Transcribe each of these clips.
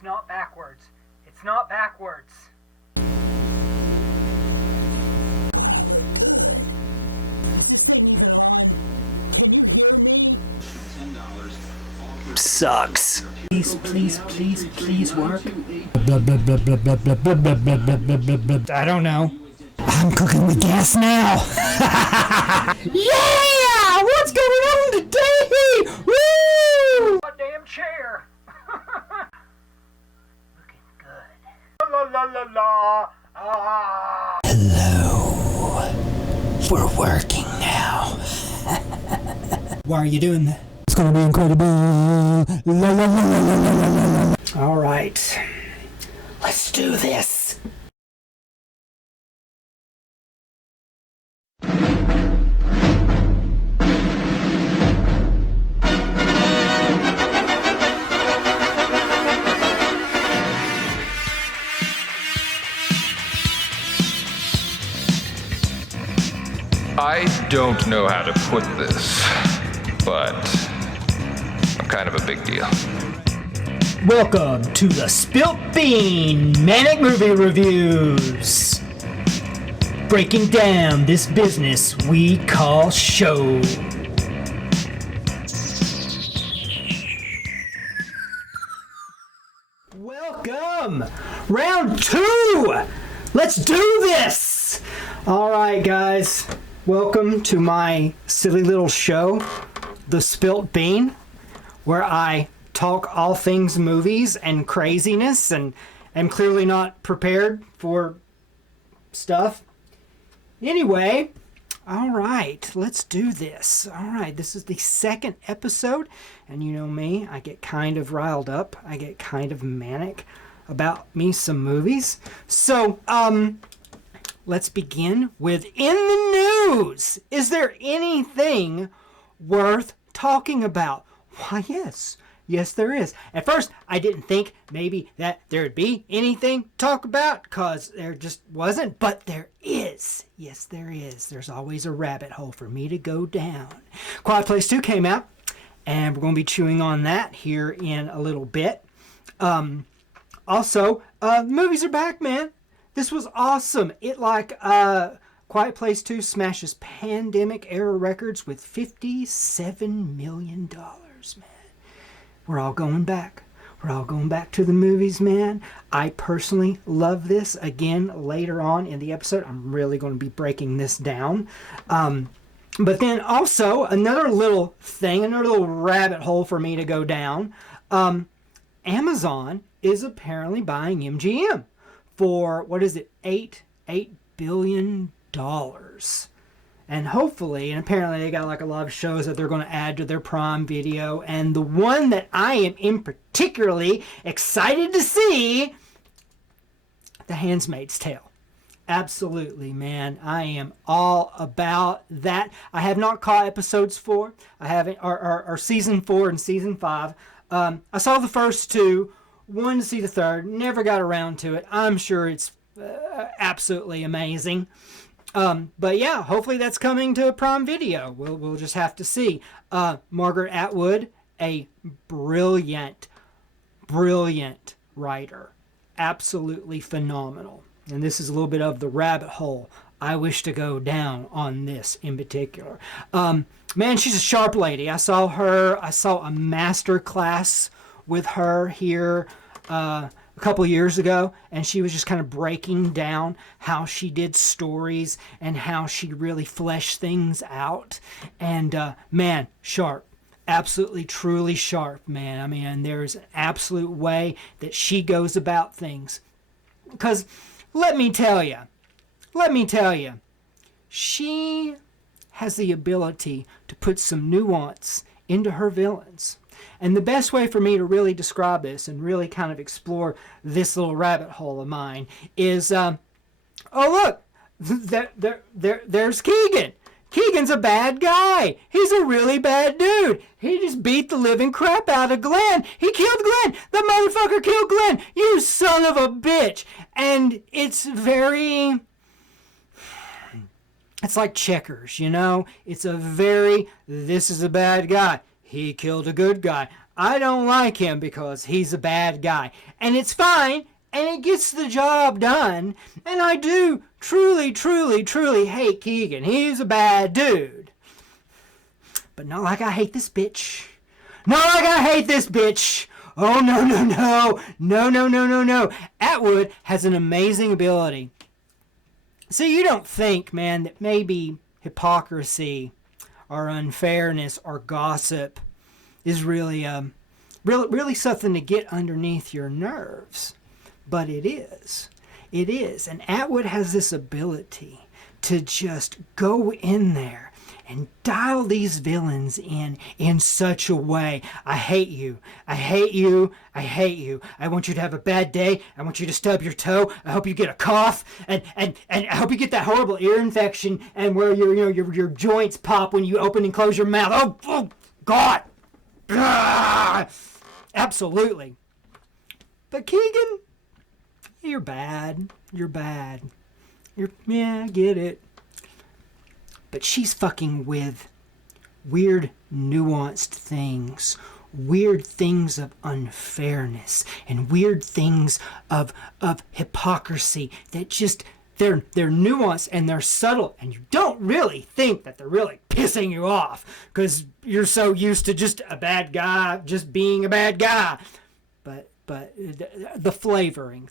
It's not backwards. It's not backwards. Sucks. Please work. I don't know. I'm cooking with gas now. Yeah! What's going on today? Woo! Goddamn chair. Looking good. La la la la. Ah. Hello. We're working now. Why are you doing that? It's gonna be incredible. La, la, la, la, la, la, la, la. All right. Let's do this. I don't know how to put this, but I'm kind of a big deal. Welcome to the Spilt Bean Manic Movie Reviews. Breaking down this business we call show. Welcome! Round 2! Let's do this! Alright guys, welcome to my silly little show, The Spilt Bean, where I talk all things movies and craziness and am clearly not prepared for stuff. Anyway, alright, let's do this. Alright, this is the second episode, and you know me, I get kind of riled up. I get kind of manic about me some movies. So, let's begin with In the News. Is there anything worth talking about? Why, yes. Yes, there is. At first, I didn't think maybe that there'd be anything to talk about because there just wasn't, but there is. Yes, there is. There's always a rabbit hole for me to go down. Quiet Place 2 came out, and we're going to be chewing on that here in a little bit. Also, movies are back, man. This was awesome. Quiet Place 2 smashes pandemic-era records with $57 million, man. We're all going back. We're all going back to the movies, man. I personally love this. Again, later on in the episode, I'm really going to be breaking this down. But then also, another little thing, another little rabbit hole for me to go down. Amazon is apparently buying MGM for, what is it, $8 billion. And hopefully, and apparently they got like a lot of shows that they're going to add to their Prime Video. And the one that I am in particularly excited to see, The Handmaid's Tale. Absolutely, man. I am all about that. I have not caught episodes 4. I haven't, or season 4 and season 5. I saw the first 2, wanted to see the third, never got around to it. I'm sure it's absolutely amazing. But yeah, hopefully that's coming to Prime Video. We'll just have to see. Margaret Atwood, a brilliant writer. Absolutely phenomenal. And this is a little bit of the rabbit hole I wish to go down on this in particular. Man, she's a sharp lady. I saw a master class with her here a couple years ago, and she was just kind of breaking down how she did stories and how she really fleshed things out. And man, sharp. Absolutely, truly sharp, man. I mean, there's an absolute way that she goes about things. Because let me tell you, she has the ability to put some nuance into her villains. And the best way for me to really describe this and really kind of explore this little rabbit hole of mine is, oh look, there's Keegan. Keegan's a bad guy. He's a really bad dude. He just beat the living crap out of Glenn. He killed Glenn. The motherfucker killed Glenn. You son of a bitch. And it's like Checkers, you know? It's this is a bad guy. He killed a good guy. I don't like him because he's a bad guy. And it's fine, and it gets the job done. And I do truly, truly, truly hate Keegan. He's a bad dude. But not like I hate this bitch. Not like I hate this bitch. Oh, no, no, no. No, no, no, no, no. Atwood has an amazing ability. See, you don't think, man, that maybe hypocrisy or unfairness or gossip is really something to get underneath your nerves. But it is. It is. And Atwood has this ability to just go in there and dial these villains in such a way. I hate you. I hate you. I hate you. I want you to have a bad day. I want you to stub your toe. I hope you get a cough. And I hope you get that horrible ear infection and where your joints pop when you open and close your mouth. Oh God. Ah, absolutely. But Keegan, you're bad. You're bad. Yeah, I get it. But she's fucking with weird, nuanced things. Weird things of unfairness. And weird things of hypocrisy that just, they're nuanced and they're subtle. And you don't really think that they're really pissing you off. Because you're so used to just a bad guy, just being a bad guy. But the flavoring,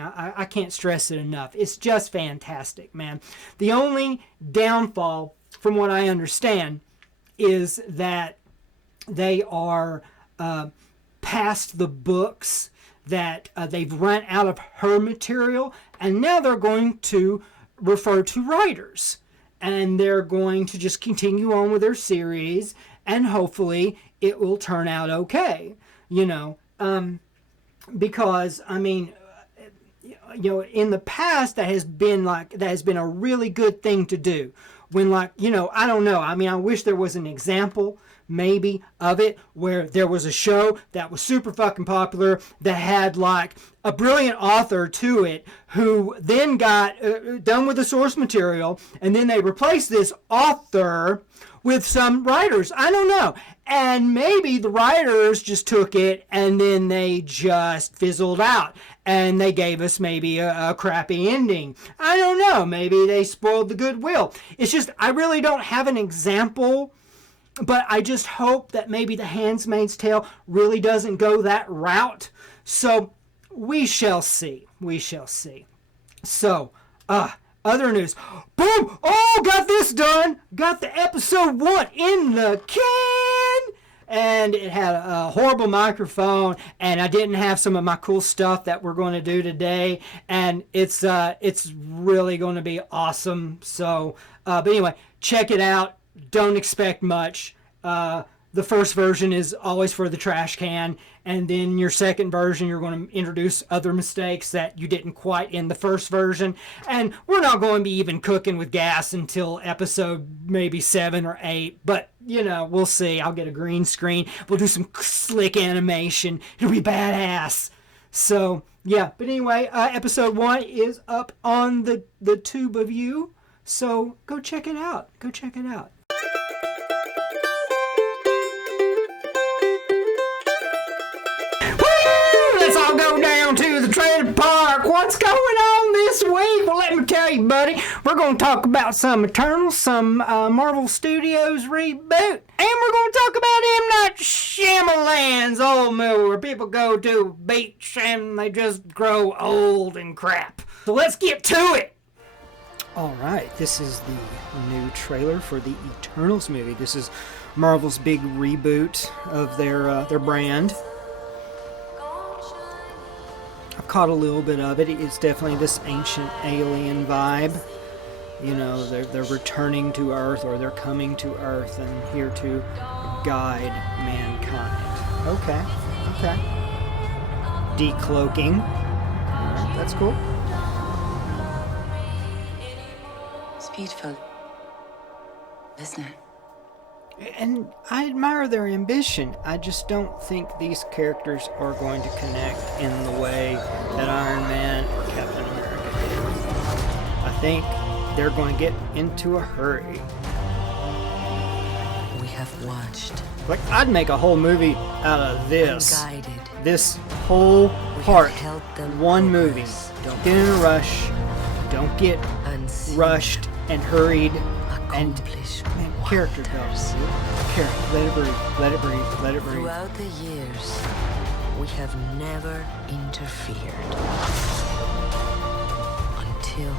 I can't stress it enough. It's just fantastic, man. The only downfall, from what I understand, is that they are past the books, that they've run out of her material, and now they're going to refer to writers. And they're going to just continue on with their series, and hopefully it will turn out okay, because I mean, in the past that has been a really good thing to do. When I don't know. I mean, I wish there was an example maybe of it where there was a show that was super fucking popular that had like a brilliant author to it who then got done with the source material, and then they replaced this author with some writers. I don't know. And maybe the writers just took it and then they just fizzled out. And they gave us maybe a crappy ending. I don't know. Maybe they spoiled the goodwill. It's just, I really don't have an example. But I just hope that maybe The Handmaid's Tale really doesn't go that route. So we shall see. We shall see. So, other news. Boom! Oh, got this done. Got the episode 1 in the can. And it had a horrible microphone, and I didn't have some of my cool stuff that we're going to do today. And it's really going to be awesome. So, but anyway, check it out. Don't expect much. The first version is always for the trash can, and then your second version, you're going to introduce other mistakes that you didn't quite in the first version. And we're not going to be even cooking with gas until episode maybe 7 or 8, but we'll see. I'll get a green screen. We'll do some slick animation. It'll be badass. So yeah, but anyway, episode 1 is up on the tube of you. So go check it out. Go check it out. Let's all go down to the trailer park. What's going on this week? Well, let me tell you, buddy. We're going to talk about some Eternals, some Marvel Studios reboot, and we're going to talk about M. Night Shyamalan's old movie where people go to a beach and they just grow old and crap. So let's get to it. All right, this is the new trailer for the Eternals movie. This is Marvel's big reboot of their brand. I've caught a little bit of it. It's definitely this ancient alien vibe. They're returning to Earth, or they're coming to Earth and here to guide mankind. Okay. Decloaking. All right, that's cool. It's beautiful, isn't it? And I admire their ambition. I just don't think these characters are going to connect in the way that Iron Man or Captain America did. I think they're going to get into a hurry. We have watched. Like, I'd make a whole movie out of this. Guided. This whole part. helped them One movie. progress. Don't get in a rush. Don't get Unseen rushed and hurried. And accomplish man, character wonders. development. Character. Let it breathe. Let it breathe. Let it breathe. Throughout the years, we have never interfered. Until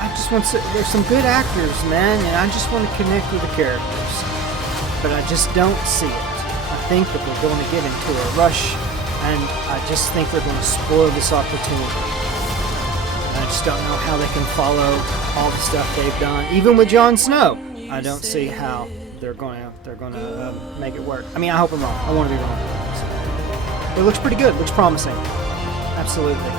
I just want to, there's some good actors, man, and I just want to connect with the characters. But I just don't see it. I think that we're going to get into a rush, and I just think they're going to spoil this opportunity. I just don't know how they can follow all the stuff they've done, even with Jon Snow. I don't see how they're going to make it work. I mean, I hope I'm wrong. I want to be wrong. But it looks pretty good. It looks promising. Absolutely.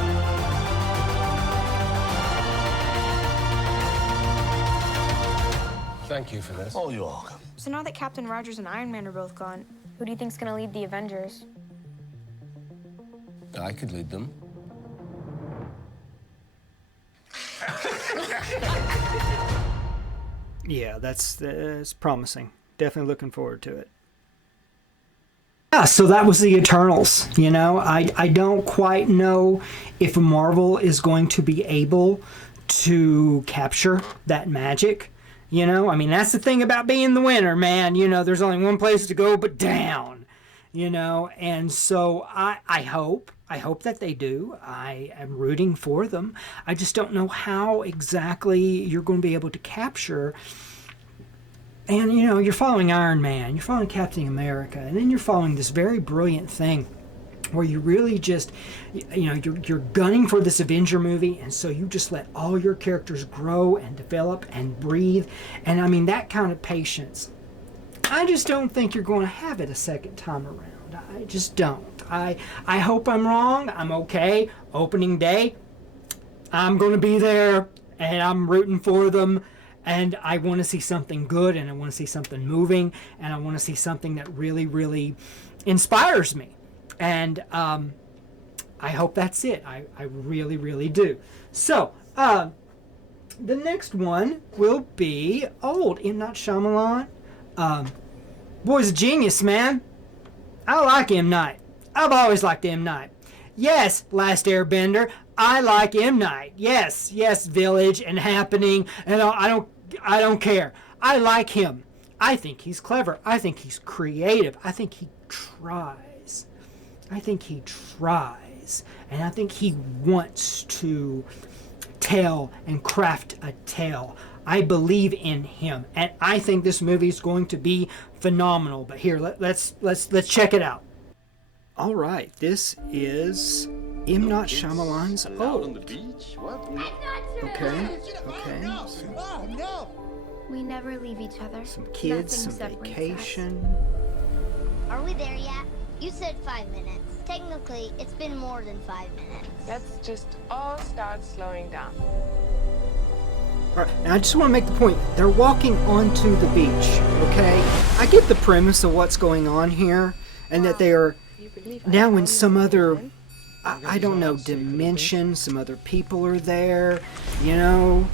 Thank you for this. Oh, you're welcome. So now that Captain Rogers and Iron Man are both gone, who do you think's gonna lead the Avengers? I could lead them. Yeah, that's promising. Definitely looking forward to it. Yeah, so that was the Eternals. You know, I don't quite know if Marvel is going to be able to capture that magic. You know, I mean, that's the thing about being the winner, man. You know, there's only one place to go but down. You know, and so I hope that they do. I am rooting for them. I just don't know how exactly you're going to be able to capture. And, you know, you're following Iron Man, you're following Captain America, and then you're following this very brilliant thing where you really just, you know, you're gunning for this Avenger movie, and so you just let all your characters grow and develop and breathe. And I mean, that kind of patience, I just don't think you're going to have it a second time around. I just don't. I hope I'm wrong. I'm okay. Opening day, I'm going to be there, and I'm rooting for them. And I want to see something good, and I want to see something moving, and I want to see something that really, really inspires me. And I hope that's it. I really, really do. So, the next one will be old M. Night Shyamalan. Boy's a genius, man. I like M. Night. I've always liked M. Night. Yes, Last Airbender. I like M. Night. Yes, Village and Happening, and I don't care. I like him. I think he's clever. I think he's creative. I think he tries. And I think he wants to tell and craft a tale. I believe in him, and I think this movie is going to be phenomenal. But here, let's check it out. All right, this is M. Night Shyamalan's Old. Okay. We never leave each other. Some kids, Nothing some separates vacation. Are we there yet? You said 5 minutes. Technically, it's been more than 5 minutes. Let's just all start slowing down. All right, now I just want to make the point. They're walking onto the beach, okay? I get the premise of what's going on here, and that they are now in some other, I don't know, dimension. Some other people are there, you know?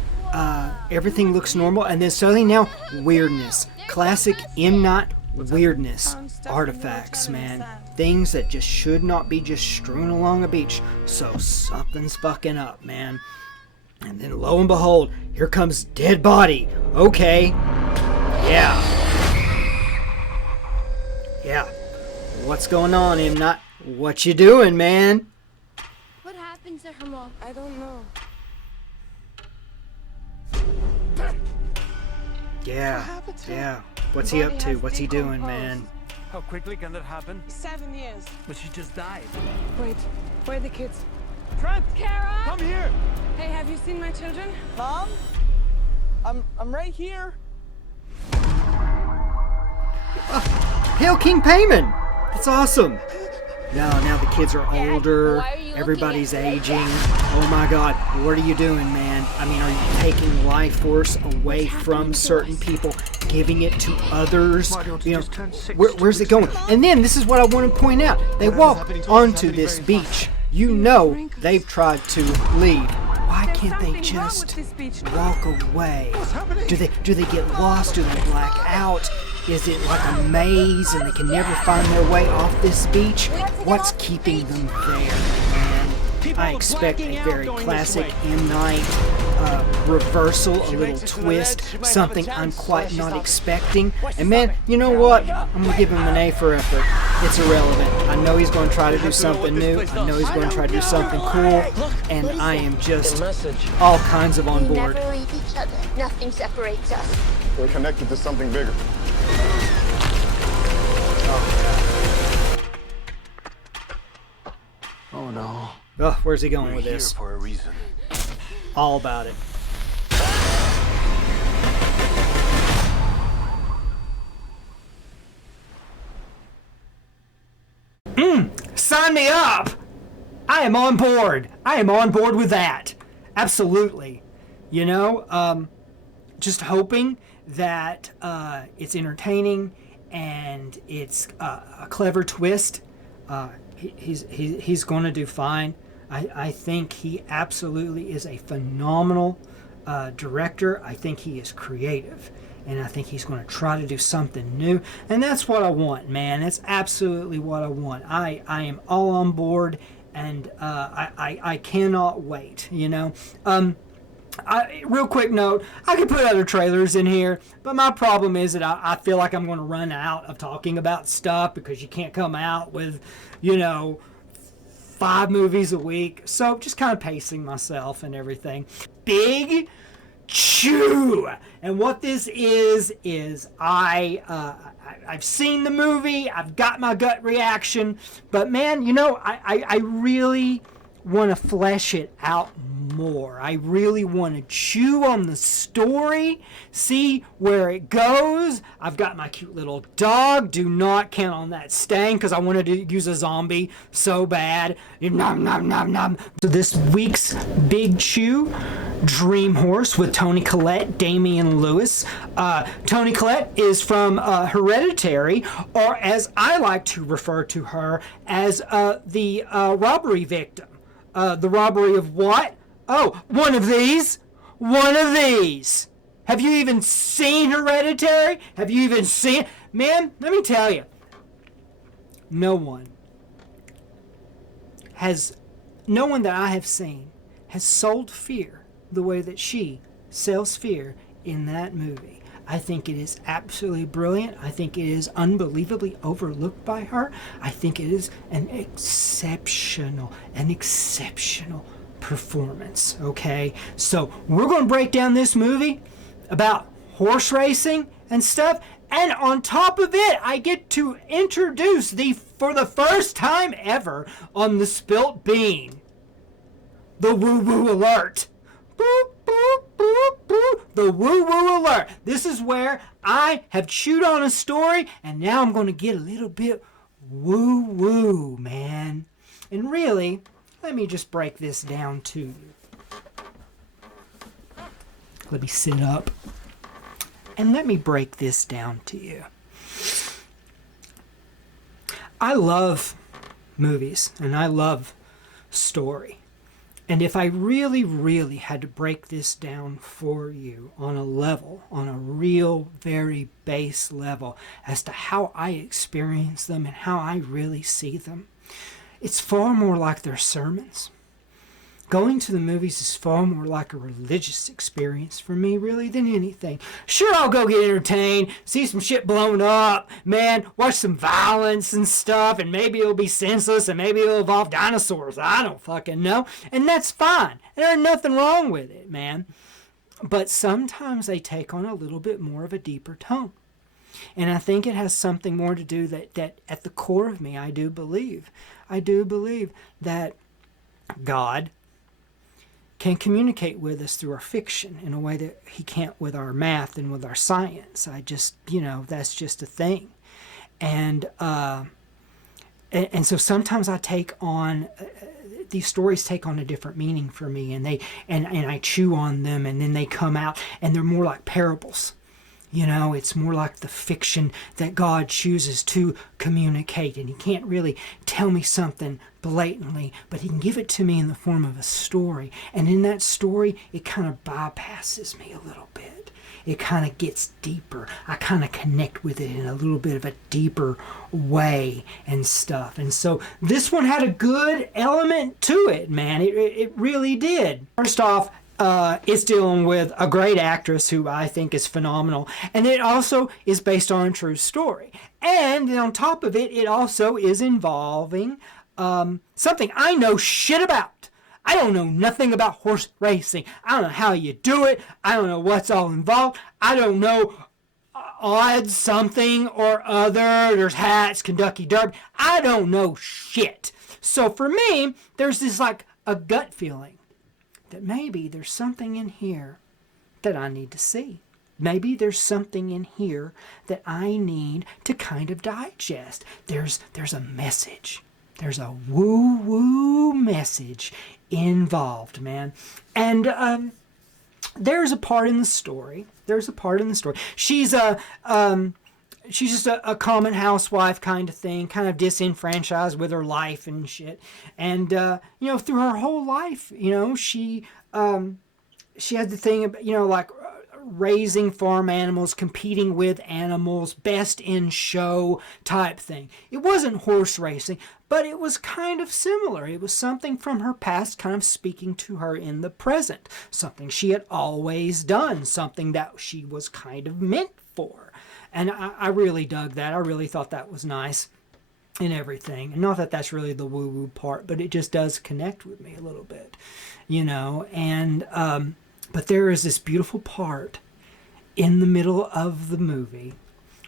Everything looks normal, and then suddenly now, weirdness. Classic M. Night weirdness. Artifacts, man. Things that just should not be just strewn along a beach. So something's fucking up, man. And then lo and behold, here comes dead body. Okay. Yeah. What's going on, M. Night? What you doing, man? What happened to her mom? I don't know. Yeah. What's he up to? What's he doing, man? How quickly can that happen? 7 years. But she just died. Wait, where are the kids? Trent! Kara! Come here! Hey, have you seen my children? Mom? I'm right here. Hail King Payman! That's awesome. Now the kids are older. Everybody's aging. Oh my God, what are you doing, man? I mean, are you taking life force away from certain people, giving it to others? You know, where's it going? And then this is what I want to point out. They walk onto this beach. You know they've tried to leave. Why There's can't they something wrong with just this beach. walk away? Do they get lost? Do they black out? Is it like a maze and they can never find their way off this beach? What's keeping them there, man? I expect a very classic M. Night reversal, a little twist, something I'm quite not expecting. And man, you know what? I'm gonna give him an A for effort. It's irrelevant. I know he's going to try to do something new. I know he's going to try to do something cool, and I am just all kinds of on We board. never leave each other. Nothing separates us. We're connected to something bigger. Oh no. Oh, where's he going with Here this? for a reason. All about it. Sign me up! I am on board. I am on board with that. Absolutely. You know, just hoping that it's entertaining and it's a clever twist. He's going to do fine. I think he absolutely is a phenomenal director. I think he is creative. And I think he's going to try to do something new. And that's what I want, man. That's absolutely what I want. I am all on board, and I cannot wait, you know. Real quick note, I could put other trailers in here, but my problem is that I feel like I'm going to run out of talking about stuff because you can't come out with, you know, 5 movies a week. So just kind of pacing myself and everything. Big Chew. And what this is I've seen the movie, I've got my gut reaction, but man, you know, I really want to flesh it out more. I really want to chew on the story, see where it goes. I've got my cute little dog. Do not count on that staying because I wanted to use a zombie so bad. Nom, nom, nom, nom. So this week's Big Chew, Dream Horse with Toni Collette, Damian Lewis. Toni Collette is from Hereditary, or as I like to refer to her as the robbery victim. The robbery of what? Oh, one of these. One of these. Have you even seen Hereditary? Have you even seen... Man, let me tell you. No one that I have seen has sold fear the way that she sells fear in that movie. I think it is absolutely brilliant. I think it is unbelievably overlooked by her. I think it is an exceptional performance, okay? So we're going to break down this movie about horse racing and stuff. And on top of it, I get to introduce for the first time ever on the Spilt Bean, the woo-woo alert. Boop, boop, boop, boop. The woo-woo alert. This is where I have chewed on a story, and now I'm going to get a little bit woo-woo, man. And really, let me just break this down to you. Let me sit up. And let me break this down to you. I love movies, and I love story. And if I really, really had to break this down for you on a level, on a real, very base level, as to how I experience them and how I really see them, it's far more like their sermons. Going to the movies is far more like a religious experience for me, really, than anything. Sure, I'll go get entertained, see some shit blown up, man, watch some violence and stuff, and maybe it'll be senseless, and maybe it'll involve dinosaurs. I don't fucking know. And that's fine. There's nothing wrong with it, man. But sometimes they take on a little bit more of a deeper tone. And I think it has something more to do that at the core of me, I do believe that God can communicate with us through our fiction in a way that he can't with our math and with our science. That's just a thing. And so sometimes I take on, these stories take on a different meaning for me, and I chew on them, and then they come out, and they're more like parables. You know, it's more like the fiction that God chooses to communicate. And he can't really tell me something blatantly, but he can give it to me in the form of a story. And in that story, it kind of bypasses me a little bit. It kind of gets deeper. I kind of connect with it in a little bit of a deeper way and stuff. And so this one had a good element to it, man. It really did. First off, it's dealing with a great actress who I think is phenomenal. And it also is based on a true story. And on top of it, it also is involving something I know shit about. I don't know nothing about horse racing. I don't know how you do it. I don't know what's all involved. I don't know odds, something or other. There's hats, Kentucky Derby. I don't know shit. So for me, there's this like a gut feeling that maybe there's something in here that I need to see. Maybe there's something in here that I need to kind of digest. There's a message. There's a woo-woo message involved, man. And there's a part in the story. She's just a common housewife kind of thing, kind of disenfranchised with her life and shit. And you know, through her whole life, you know, she had the thing about, you know, like raising farm animals, competing with animals, best in show type thing. It wasn't horse racing, but it was kind of similar. It was something from her past kind of speaking to her in the present, something she had always done, something that she was kind of meant for. And I really dug that. I really thought that was nice and everything. And not that that's really the woo-woo part, but it just does connect with me a little bit, you know. And but there is this beautiful part in the middle of the movie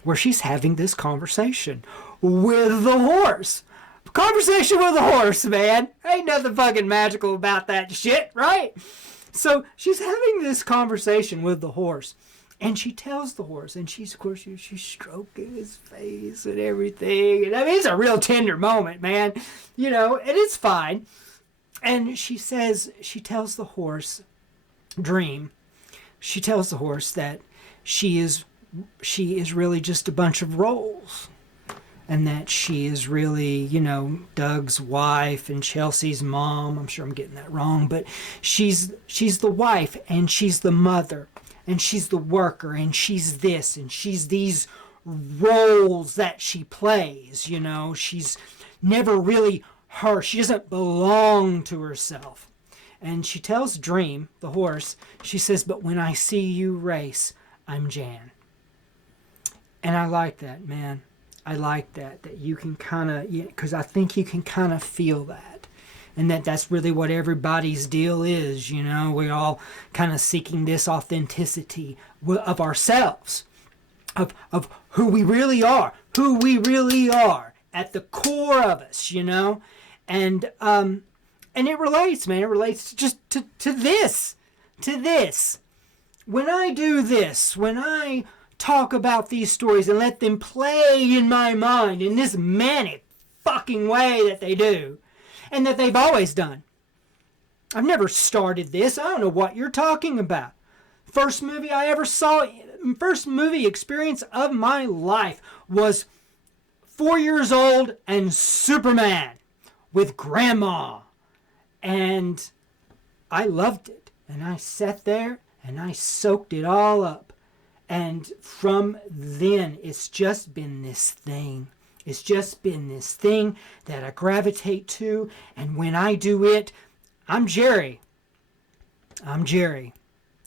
where she's having this conversation with the horse. Conversation with the horse, man. Ain't nothing fucking magical about that shit, right? So she's having this conversation with the horse. And she tells the horse, and she's stroking his face and everything. And I mean, it's a real tender moment, man. You know, and it's fine. And she tells the horse, Dream, she tells the horse that she is really just a bunch of roles. And that she is really, you know, Doug's wife and Chelsea's mom. I'm sure I'm getting that wrong, but she's the wife and she's the mother and she's the worker and she's this and she's these roles that she plays, you know. She's never really her. She doesn't belong to herself. And she tells Dream, the horse, she says, but when I see you race, I'm Jan. And I like that, man. I like that you can kind of, because I think you can kind of feel that. And that's really what everybody's deal is, you know. We're all kind of seeking this authenticity of ourselves, of who we really are at the core of us, you know. And it relates, man. It relates to this. When I do this, when I talk about these stories and let them play in my mind in this manic fucking way that they do, and that they've always done. I've never started this. I don't know what you're talking about. First movie I ever saw, first movie experience of my life was 4 years old and Superman with Grandma. And I loved it. And I sat there and I soaked it all up. And from then, it's just been this thing. It's just been this thing that I gravitate to. And when I do it, I'm Jerry.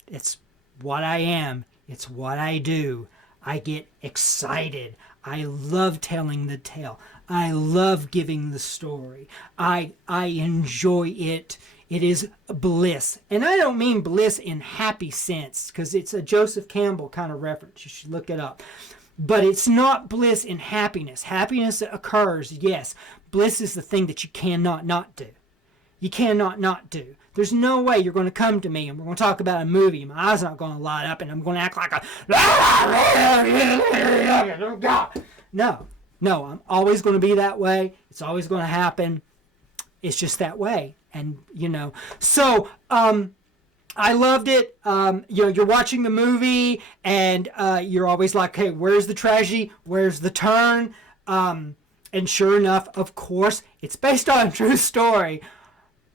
It's what I am. It's what I do. I get excited. I love telling the tale. I love giving the story. I enjoy it. It is bliss. And I don't mean bliss in happy sense, because it's a Joseph Campbell kind of reference. You should look it up. But it's not bliss in happiness. Happiness occurs, yes. Bliss is the thing that you cannot not do. You cannot not do. There's no way you're going to come to me and we're going to talk about a movie. My eyes are not going to light up and I'm going to act like a... No, I'm always going to be that way. It's always going to happen. It's just that way. And, you know, so I loved it. You're watching the movie and you're always like, hey, where's the tragedy? Where's the turn? And sure enough, of course, it's based on a true story.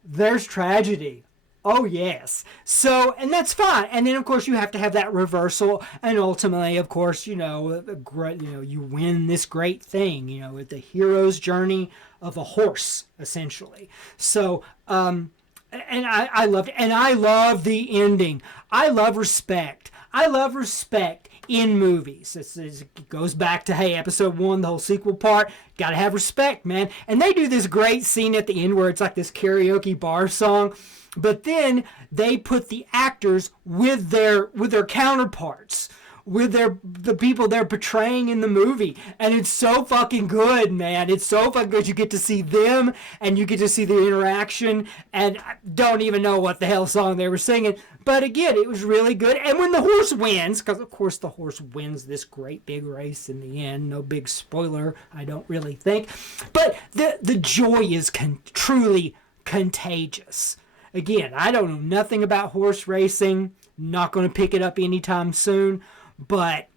There's tragedy. Oh, yes. So, and that's fine. And then, of course, you have to have that reversal. And ultimately, of course, you win this great thing, with the hero's journey of a horse, essentially. So, and I loved it. And I love the ending. I love respect. I love respect in movies. It goes back to, hey, episode 1, the whole sequel part. Got to have respect, man. And they do this great scene at the end where it's like this karaoke bar song. But then they put the actors with their counterparts, with the people they're portraying in the movie, and it's so fucking good, man. It's so fucking good. You get to see them, and you get to see the interaction, and I don't even know what the hell song they were singing. But again, it was really good. And when the horse wins, because of course the horse wins this great big race in the end. No big spoiler, I don't really think. But the joy is truly contagious. Again, I don't know nothing about horse racing. Not going to pick it up anytime soon. But,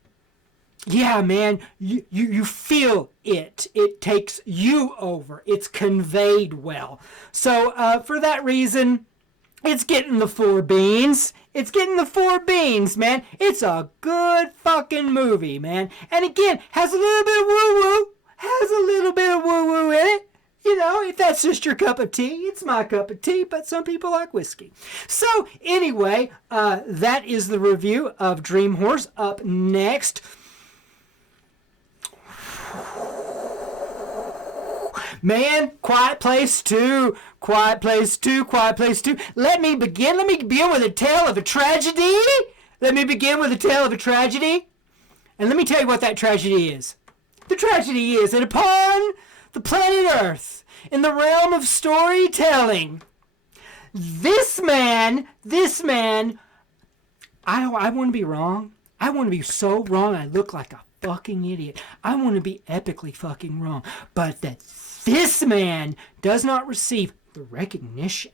yeah, man, you feel it. It takes you over. It's conveyed well. So, for that reason, it's getting the 4 beans. It's getting the 4 beans, man. It's a good fucking movie, man. And again, has a little bit of woo-woo. Has a little bit of woo-woo in it. If that's just your cup of tea, it's my cup of tea, but some people like whiskey. So, anyway, that is the review of Dream Horse. Up next, man, Quiet Place 2. Quiet Place 2, Quiet Place 2. Let me begin with a tale of a tragedy. And let me tell you what that tragedy is. The tragedy is that upon the planet Earth, in the realm of storytelling, this man, I want to be wrong. I want to be so wrong I look like a fucking idiot. I want to be epically fucking wrong. But that this man does not receive the recognition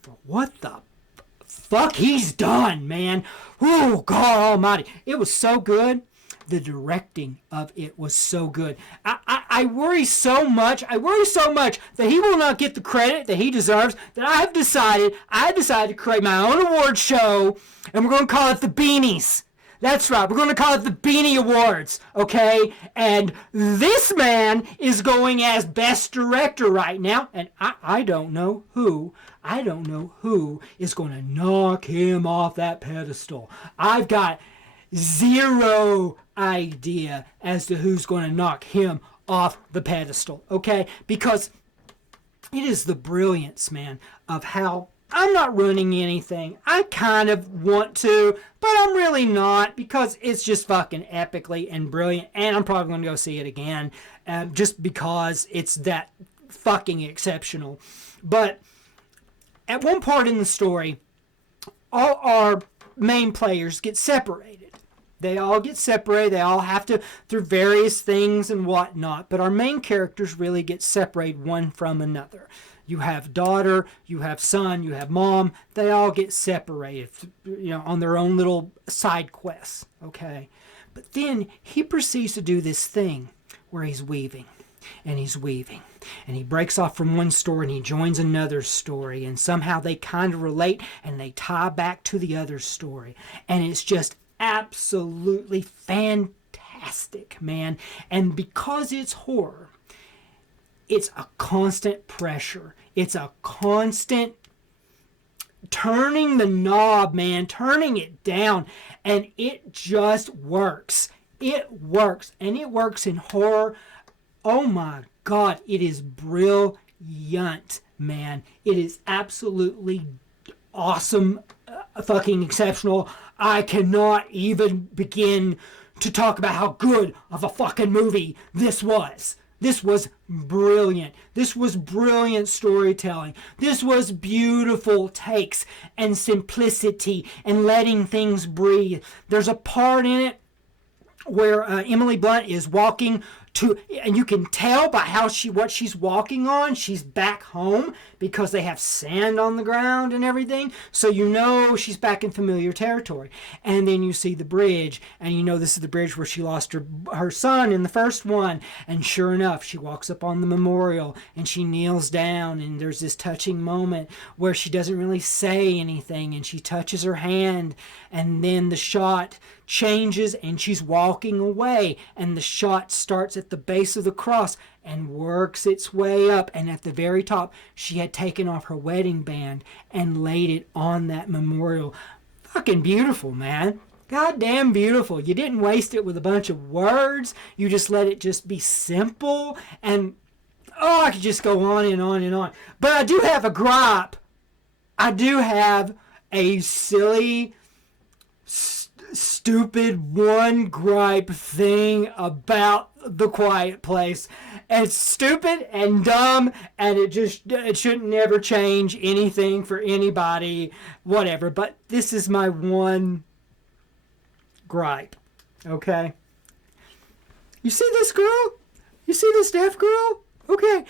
for what the fuck he's done, man. Oh, God almighty. It was so good. The directing of it was so good. I worry so much that he will not get the credit that he deserves, that I decided to create my own award show, and we're going to call it the Beanies. That's right, we're going to call it the Beanie Awards, okay? And this man is going as Best Director right now, and I don't know who is going to knock him off that pedestal. I've got zero idea as to who's going to knock him off the pedestal, okay? Because it is the brilliance, man, of how I'm not running anything. I kind of want to, but I'm really not, because it's just fucking epically and brilliant, and I'm probably going to go see it again just because it's that fucking exceptional. But at one part in the story, all our main players get separated. They all get separated. They all have to, through various things and whatnot. But our main characters really get separated one from another. You have daughter, you have son, you have mom. They all get separated, on their own little side quests, okay? But then he proceeds to do this thing where he's weaving. And he's weaving. And he breaks off from one story and he joins another story. And somehow they kind of relate and they tie back to the other story. And it's just absolutely fantastic, man. And because it's horror, it's a constant pressure. It's a constant turning the knob, man, turning it down. And it just works. It works. And it works in horror. Oh my God, it is brilliant, man. It is absolutely awesome, fucking exceptional. I cannot even begin to talk about how good of a fucking movie this was. This was brilliant. This was brilliant storytelling. This was beautiful takes and simplicity and letting things breathe. There's a part in it where Emily Blunt is walking and you can tell by what she's walking on, she's back home because they have sand on the ground and everything. So you know she's back in familiar territory. And then you see the bridge, and you know this is the bridge where she lost her son in the first one. And sure enough, she walks up on the memorial and she kneels down, and there's this touching moment where she doesn't really say anything, and she touches her hand, and then the shot changes and she's walking away, and the shot starts at the base of the cross and works its way up, and at the very top she had taken off her wedding band and laid it on that memorial. Fucking beautiful, man. Goddamn beautiful. You didn't waste it with a bunch of words. You just let it just be simple. And oh, I could just go on and on and on. But I do have a gripe. I do have a silly, stupid one gripe thing about The Quiet Place. It's stupid and dumb, and it should never change anything for anybody, whatever. But this is my one gripe. Okay? You see this girl? You see this deaf girl? Okay.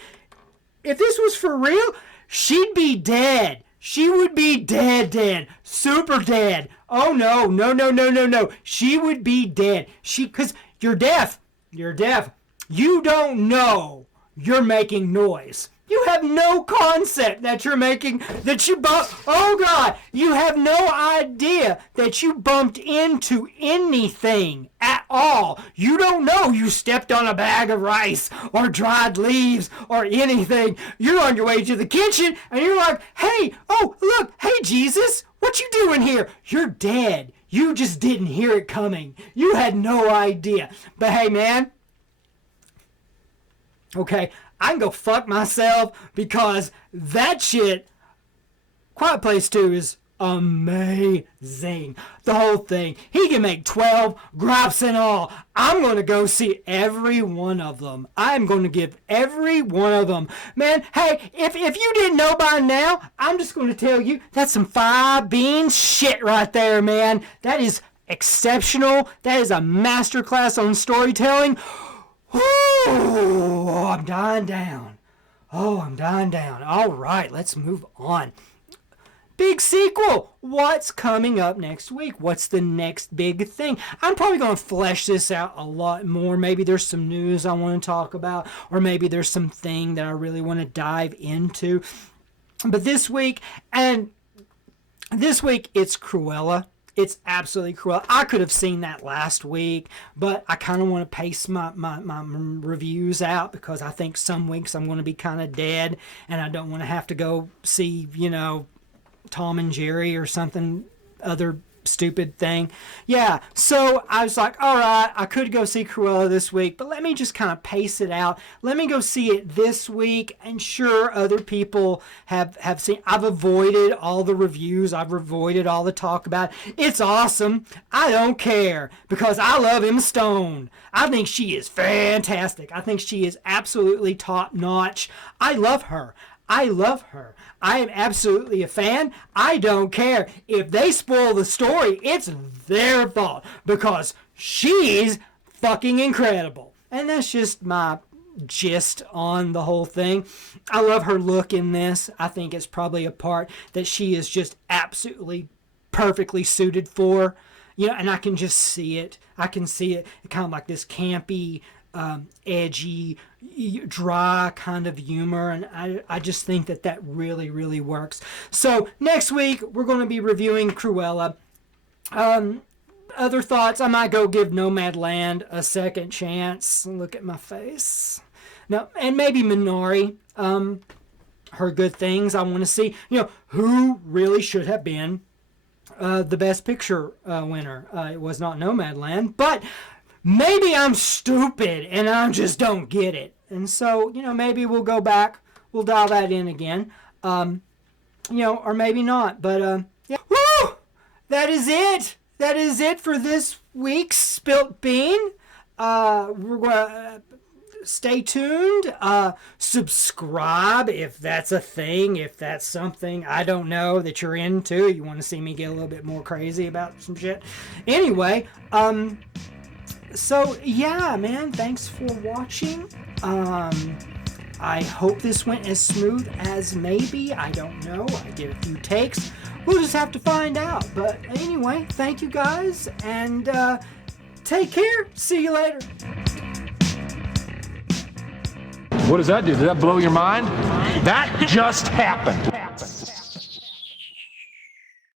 If this was for real, she'd be dead. She would be dead. Super dead. Oh, no. She would be dead. Because you're deaf. You're deaf. You don't know you're making noise. You have no concept that you're making, that you bumped. Oh, God. You have no idea that you bumped into anything at all. You don't know you stepped on a bag of rice or dried leaves or anything. You're on your way to the kitchen and you're like, hey, oh, look, hey, Jesus, what you doing here? You're dead. You just didn't hear it coming. You had no idea. But hey, man, okay, I can go fuck myself because that shit, Quiet Place 2 is amazing. The whole thing. He can make 12 gripes and all. I'm going to go see every one of them. I'm going to give every one of them. Man, hey, if you didn't know by now, I'm just going to tell you that's some five beans shit right there, man. That is exceptional. That is a masterclass on storytelling. Oh, I'm dying down. All right, let's move on. Big sequel. What's coming up next week? What's the next big thing? I'm probably going to flesh this out a lot more. Maybe there's some news I want to talk about, or maybe there's something that I really want to dive into. But this week, it's Cruella. It's absolutely Cruella. I could have seen that last week, but I kind of want to pace my reviews out because I think some weeks I'm going to be kind of dead, and I don't want to have to go see, Tom and Jerry or something other stupid thing. Yeah, so I was like, all right, I could go see Cruella this week, but let me just kind of pace it out. Let me go see it this week, and sure, other people have seen. I've avoided all the reviews. I've avoided all the talk about it. It's awesome. I don't care because I love Emma Stone. I think she is fantastic. I think she is absolutely top notch. I love her. I am absolutely a fan. I don't care. If they spoil the story, it's their fault because she's fucking incredible. And that's just my gist on the whole thing. I love her look in this. I think it's probably a part that she is just absolutely perfectly suited for. And I can just see it. I can see it kind of like this campy, edgy, dry kind of humor, and I just think that really, really works. So next week we're going to be reviewing Cruella. Other thoughts, I might go give Nomadland a second chance. Look at my face. No, and maybe Minari. Her Good Things. I want to see, who really should have been the Best Picture winner. It was not Nomadland, but maybe I'm stupid and I just don't get it. And so, maybe we'll go back. We'll dial that in again. Or maybe not. But, yeah. Woo! That is it. That is it for this week's Spilt Bean. We're going to stay tuned. Subscribe if that's a thing. If that's something, I don't know, that you're into. You want to see me get a little bit more crazy about some shit. Anyway, So yeah, man, thanks for watching. I hope this went as smooth as maybe. I don't know. I did a few takes. We'll just have to find out. But anyway, thank you guys, and take care. See you later. What does that do? Did that blow your mind? That just happened.